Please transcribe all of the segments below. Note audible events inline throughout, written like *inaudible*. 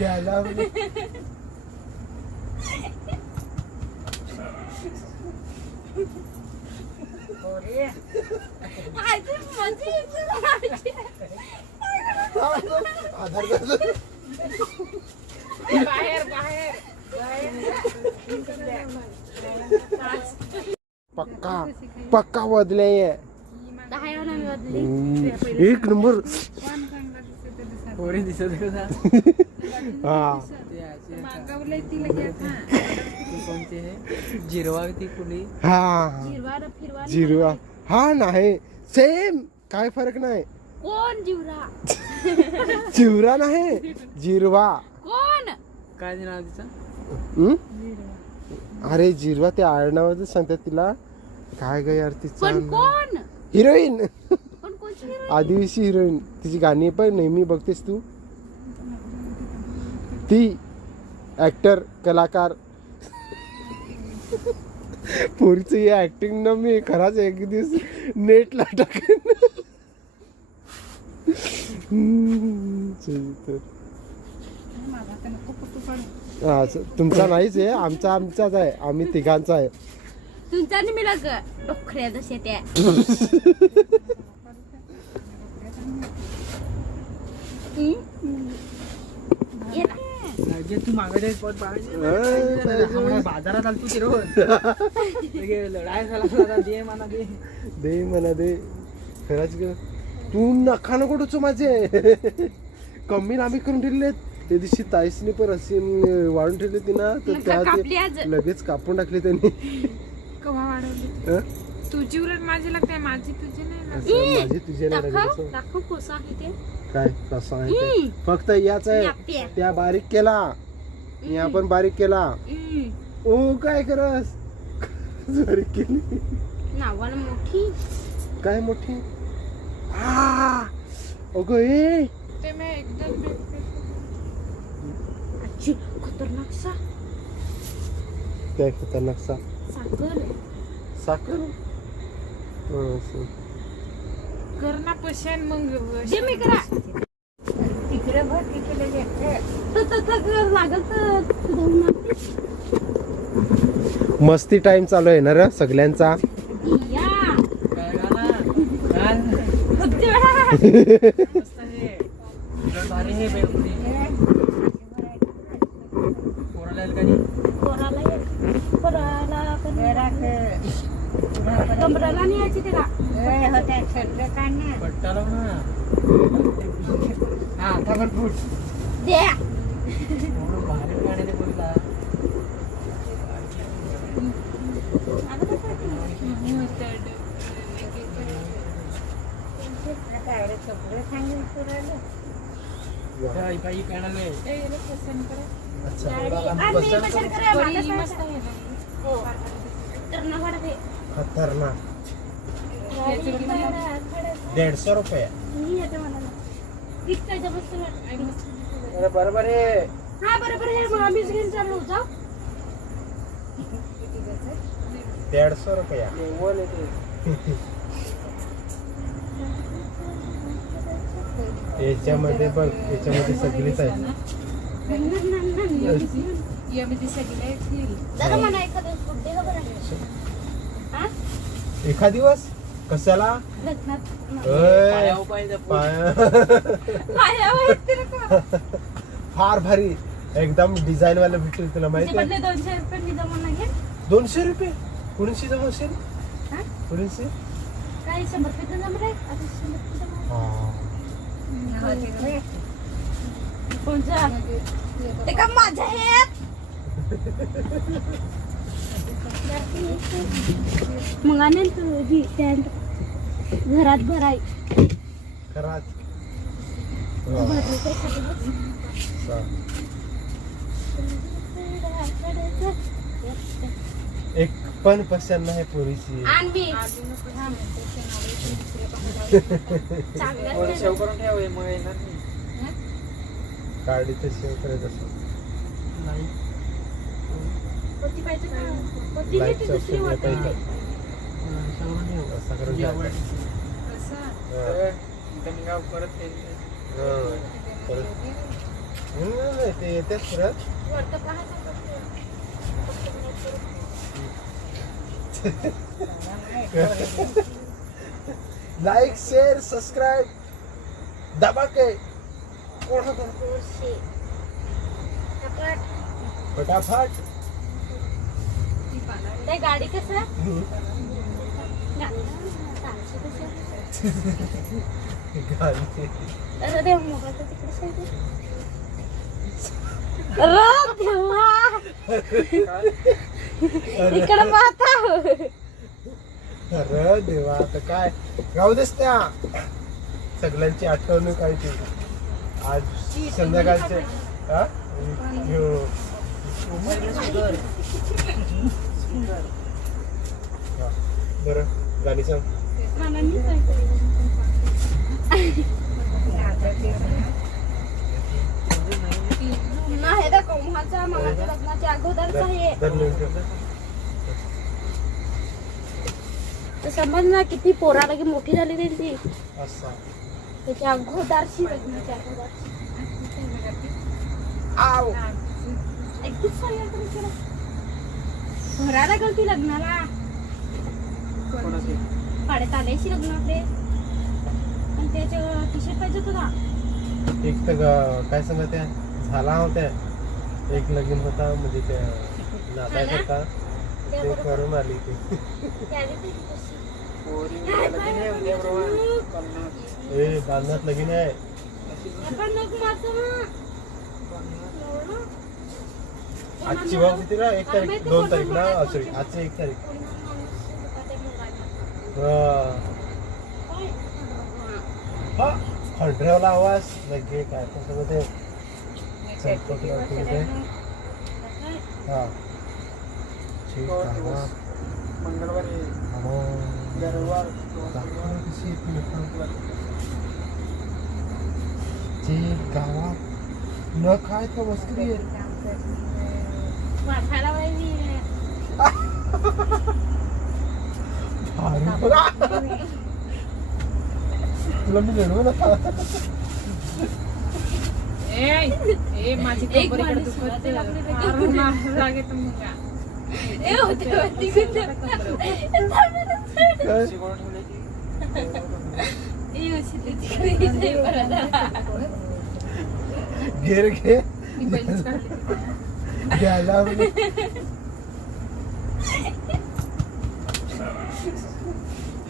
घ्यायला माझी माझी माझी. आधार कार्ड बाहेर बाहेर पक्का पक्का बदले दहा येऊन आम्ही वाजले. एक नंबर पोरी दिसत होता हा मागवलंय कोणते हे जिरवा ती कुणी हा जिरवा फिरवा जिरवा हा नाही सेम काय फरक नाही कोण जिवरा जिवरा नाही जिरवा कोण काय नाव तिचं हं? अरे जिरवा ते आडनावाच सांगतात तिला काय ग यार पण तिचं कोण हिरोईन? आदिवासी हिरोईन. तिची गाणी पण नेहमी बघतेस तू. ती ऍक्टर कलाकार. पोरीचं हे ऍक्टिंग ना मी खराच एक दिवस नेटला टाकेन. हा, तुमचा नाहीच आहे आमचा आमचाच आहे आम्ही तिघांचा आहे. तुमचा मी लग डोखऱ्या जसे त्या ये ना. जे तू बाजारात आलतो ते रोज. लगे लढाई झाला दे मला दे दे म्हणा दे. खरंच ग. तू नखा नको टोचू माझे. कमी आम्ही करून ठेवले त्या दिवशी ताईसनी पण अशी वाढून ठेवली ती ना तर त्या. लगेच कापून टाकली त्यांनी. वाढवली? तुझी उलट माझी लागते माझी तुझी नाही माझी तुझ्या नाही लागत दाखव असं. दाखव कसं आहे ते. काय कसं आहे ते? फक्त याच आहे. त्या बारीक केला. या पण बारीक केला. ओ काय करस बारीक केली. नावाला मोठी. काय मोठी? आ, अगं ए! ते मी एकदम आजी खतरनाक सा. काय खतरनाक सा. साखर. साखर? हं, असं. कर ना पशान मग जे मी करा. तिकडे भर तिकडे तर तर- तर लागल तर सुधारून आणते. मस्ती टाइम चालू आहे ना रे सगळ्यांचा? कमराला नाही यायची त्याला. पट्टा लाव ना हा आता पण फूट द्या एवढं भारी गाणे ते बोलला काय काही कळलं नाही अच्छा आणि मी पसंत करा, माझं सांगा. हो. तर ना वाढत आहे. खतरनाक गाडी दीडशे रुपये. अरे बरोबर आहे. हा बरोबर आम्हीच घेऊन चाललो दीडशे रुपये. याच्यामध्ये बघ याच्यामध्ये सगळीच आहे दादा मला एखादं. हा? एका दिवस? कशाला ओय, पायावर पाय-? फार भारी एकदम डिझाईन वाला भेटेल तुला माहिती दोनशे रुपये मी जमा नाही घेत. दोनशे रुपये कोणीशी जमा असेल हा? कोणीशी काय शंभर रुपये जमा रे आता शंभर रुपये जमा. हा. कोणचा? ते का माझ्या आहेत *laughs* मग आणेल तू ही. घरात भराय. बस. एक पण पसंत नाही पोरीची. आण मी चांगलं शेव करून ठेव हे मग येणार नाही. काढी तर शेव करत असं. नाही. ऑप्शन. पाहिजे ठेव. असं गाव परत ते परत. लाईक शेअर सबस्क्राईब दबा के कोणा कोण दोनशे. टपाट. फटाफट गाडी कसं इकडे पाहता अरे देवा आता काय? राहू देस त्या. सगळ्यांची आठवण काय ती आज संध्याकाळचे हा? बरं. गाणी सांग नाही हे मामाच्या लग्नाच्या अगोदरच. तर समज ना किती पोराला की मोठी झाली रे ती. असा. त्याच्या अगोदरची लग्नाच्या अगोदरची. आव. एकटीच सांगा. घराला गेलती लग्नाला. आल्याशी लग्न आपले. आणि त्याच्या टी शर्ट पाहिजे होता एक तर ग- काय सांगा त्या झाला होत्या एक लगीन होता म्हणजे त्या नाता होता ते करून आली ती. होती ती कशी. ए बांधण्यात लगीन आहे. आपण नको माझं. ना. एवढं? आजची बघ किती ना एक तारीख दोन तारीख ना? सॉरी आजची एक तारीख कोणाला माणूस होता ते हा. हा खंडऱ्यावला आवाज लगे काय पण सगळं ते. हा ठीक आहे. मंगळवारी. गुरुवार. ते गावात न काय तर वस्त्री आहे *laughs* वाटायला पाहिजे. भारी बघा. तुला मी लढवू नका ए माझी एक कंबर इकडे माणूस दुखत सुरुवातीला आपली लगेच अरे, मला राग येतो मग. ए, होते, होते, होते. काय ए, उशिरी तिकडे इथे परत आला. घेर घे मी पहिलीच काढली. घ्यायला म्हणे. आई, ते माझी इज्जत आहे. आधार कार्ड ए,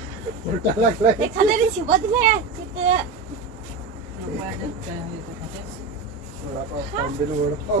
काय ना उलटा लागलाय एखाद्याने शिवत घ्या तिथं. वडापाव तांबेल वडापाव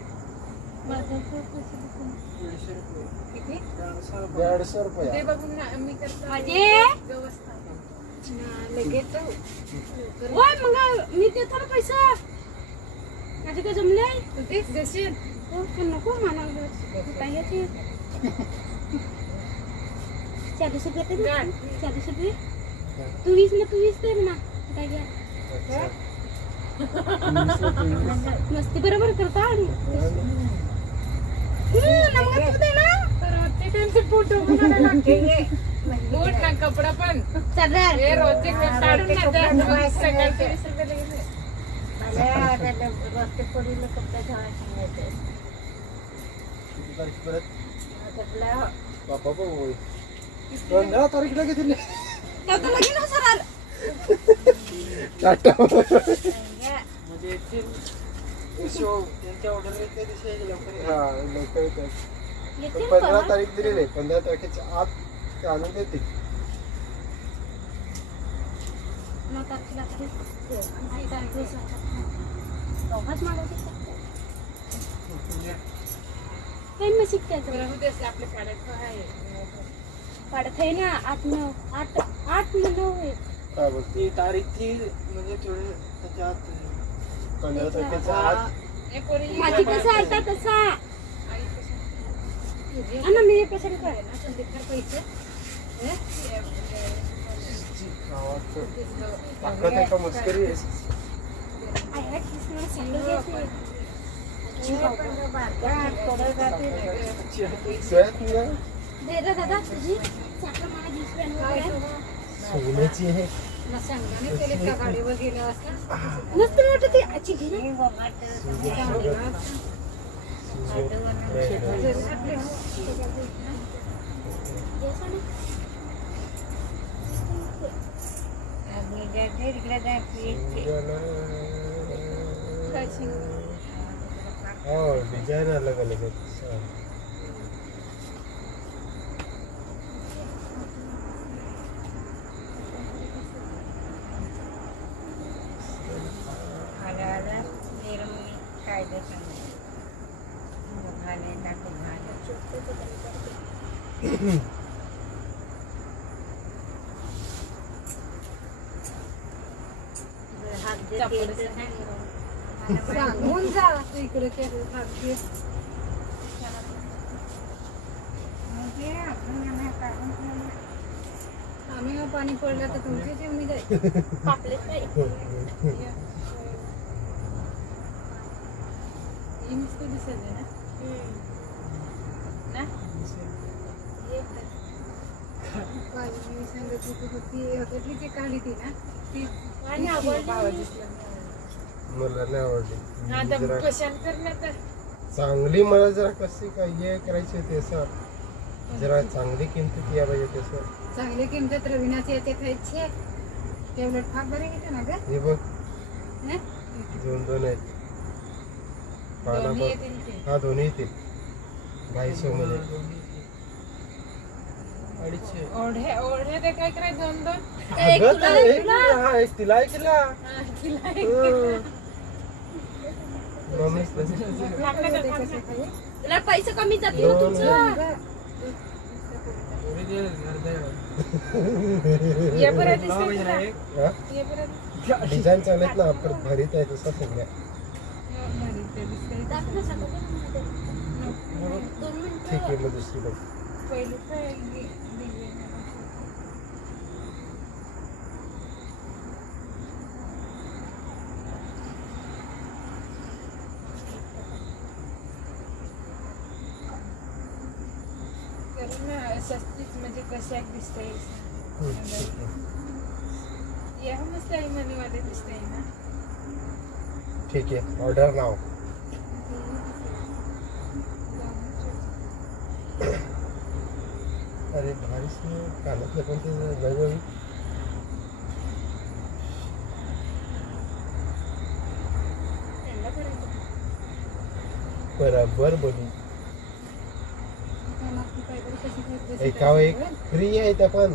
दीडशे रुपये ते लगेच मग मी देतो ना पैसा माझे काय जमले तू तेच देशील हो पण नको मला काय घ्यायचे चाळीस रुपये. चाळीस रुपये तू वीस ना तू वीस दे ना काय घ्या मस्ती बरोबर करता आणि बूट ना कपडा पण हे रोजचे काढून सकाळचे वीस रुपये लगेच. तारखेपर्यंत बापा बाबा टाटा म्हणजे हा लवकर येतात. पंधरा तारीख दिलेली आहे पंधरा तारखेच्या आत ते आणून देतील. नऊ तारखेला दोघाच मागवते काही मग शिकतायचं पाड्यात आहे. पाडत आहे ना आठ नऊ आठ आठ नऊ आहे. काय बोलते ती तारीख ती म्हणजे थोडी त्याच्या आत माझी कसं आलता तसा. आणि मी पसंत करे ना संदीपकर पैसे ना दादा तुझी साखर मला सोन्याची आहे. मस्त वाटत ती घे ना. हो डिझाईन अलग अलग आहेत हा. सांगून जा इकडे. आम्ही पाणी पडलं तर तुमची जेवणी जाईल दिसत ना? मी सांगत होती की ती होती ती काढली ती ना ती आणि आवडली. मला नाही आवडली हा, मी तर जरा पसंत कर ना तर. चांगली मला जरा कशी काय हे करायची होती असं जरा चांगली किंमत या पाहिजे तसं चांगली किंमत रविनाचे याचे खायचे तेवढं फार बरे घेते ना ग हे बघ हं? दोन दोन आहेत पाना दोन्ही बघ येतील ते. हा दोन्ही येतील बाईसो मध्ये ओढे ओढे ते काय करायचं दोन दोन एक अगं, तुला, ते एक एक तुला. हा, एक तिला एक तिला हा, तिला एक. हं. मम्मीच तशी. थांब ना गं, थांब ना. तुला पैसे कमी जातील ना दोन. तुमचं ये बरं दिसतंय तुला. हा? ये बरं. डिझाईन चांगलेत ना परत भरीत आहे तसं सगळ्या भारी ते दिसतंय. दाखव सांगतो दोन ठीक मिनिटं आहे मग दुसरी बघ पहिली दि- दिव्य नावाची. करू ना आहे. या मस्त आहे मनीवाले दिसतंय ना. ठीक आहे ऑर्डर नाव अरे भारीच कानातलं पण ते करायचं. बरोबर बोली त्यांना ती काहीतरी कशी करते एकावर एक फ्री आहे त्या पण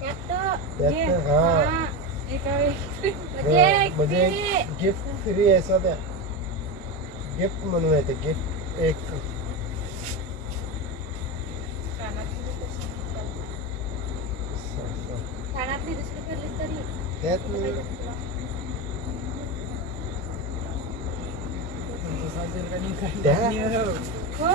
त्यात त्यात हा हा, एका वेळी म्हणजे म्हणजे ते- गिफ्ट फ्री आहे सध्या गिफ्ट म्हणून आहे ते गिफ्ट एक कानातली कशी कानातली दुसरी करलीस तरी त्यात पाहिजे तुला. त्या हो